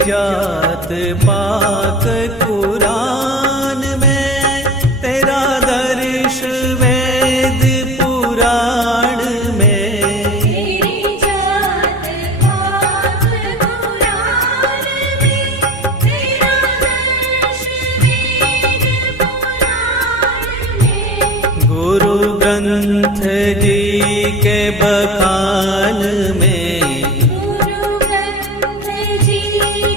जात पाक कुरान में, तेरा दर्श वेद पुराण में। तेरी जात पाक कुरान में, तेरा दर्श वेद पुराण में। गुरु ग्रंथ जी के बखान में, गुरु ग्रंथ जी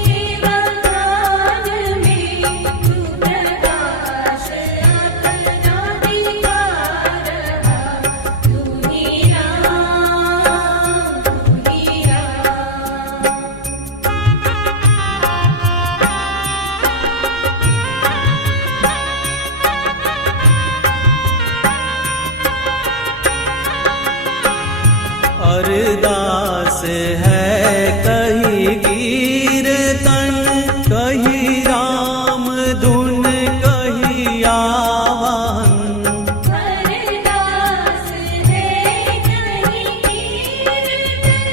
के बखान में, तू प्रकाश अपना दिखा रहा। तू ही राम, तू ही राम। अरदास है कहीं कीर्तन, कहीं राम धुन, कहीं आवाहन। अरदास है कहीं कीर्तन,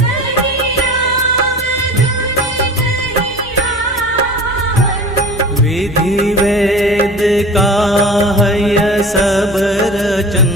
कहीं राम धुन, कहीं आह्वान। विधि वेद का है सब रचन,